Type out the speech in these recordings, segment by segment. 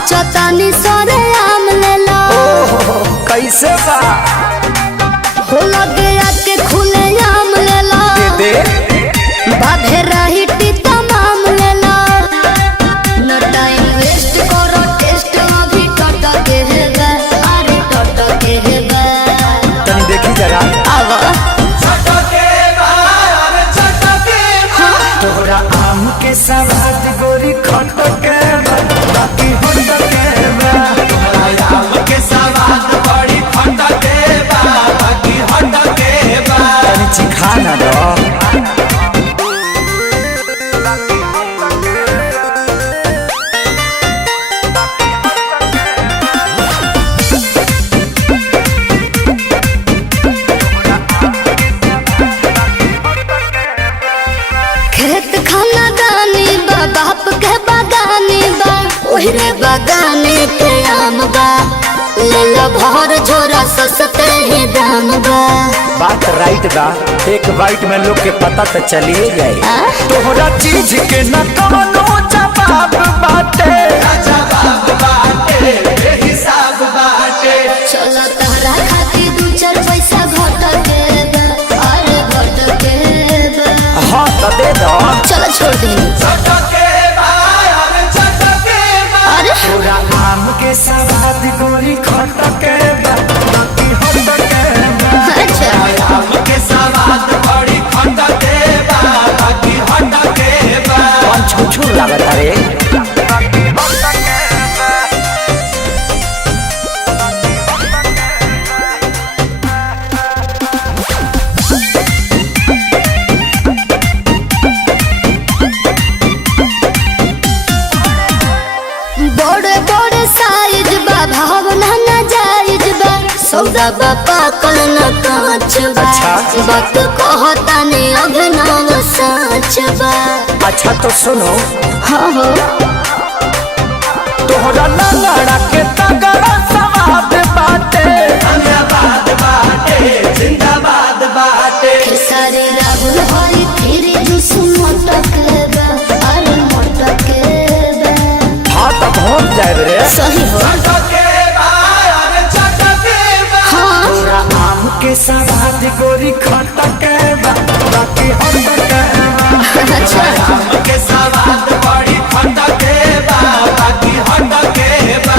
नाचो तानी सोरे आम ले लो। कैसे बा हो लगे आके खुले आम ले लो। दे बाधे रही टीता माम ले लो। न टाइम वेस्ट करो टेस्ट अभी टट के है गा। अरे टट के है गा। तनी देखी जरा आवा तोहरा आम के सवाद गोरी खट के बा, बाकी होट के बा। तोहरा आम के सवाद बड़ी खट के बा, बाकी हट के बा। तनी चिखा ना दो खेत खाना गानी बा बाप के बागानी बा। ओहरे बागाने के आम बा। ले लो भर झोरा सस्ते ही दाम बा। बात राइट बा, एक बाइट में लोग के पता तो चलिए जाए। तोहरा चीज के न कवनो जवाब बाटे। जवाब बाटे बेहिसाब बाटे। चलो तहरा खातिर दू चार पैसा घट के बा। अरे घट के बा। हाँ तो दे दो चलो छोड़ दी। छट के बा अरे छट के बा। अरे तोरा आम के सवाद गोरी खट के बा, बाकी होट के बा। अच्छा आम के सवाद बड़ी खट के बा, बाकी हट के बा। कौन छुछुर लागत रे बड़े बड़े साइज बा भावना न जायज बा। सौदा बा पाकल न कांच बा। अच्छा। बात कहता ने अभिनव सच बा। अच्छा तो सुनो हाँ हो तोहरा लंगड़ा के तगड़ा सवाद बाटे। धन्यवाद बाटे जिंदाबाद बाटे। खेसारी राहुल हरी फिर जुस मोटक बा। अरे मोटक बा। हाँ तो पहुँच जाए रे। सही हो छट के बा अरे छट के बा। हाँ तोरा आम के सवाद गोरी खट के बा, बाकी होट के बा। अच्छा आम के सवाद बड़ी खट के बा, बाकी हट के बा।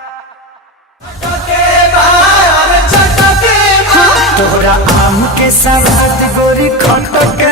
छट के बा अरे छट के बा। तोहरा आम के सवाद गोरी खट के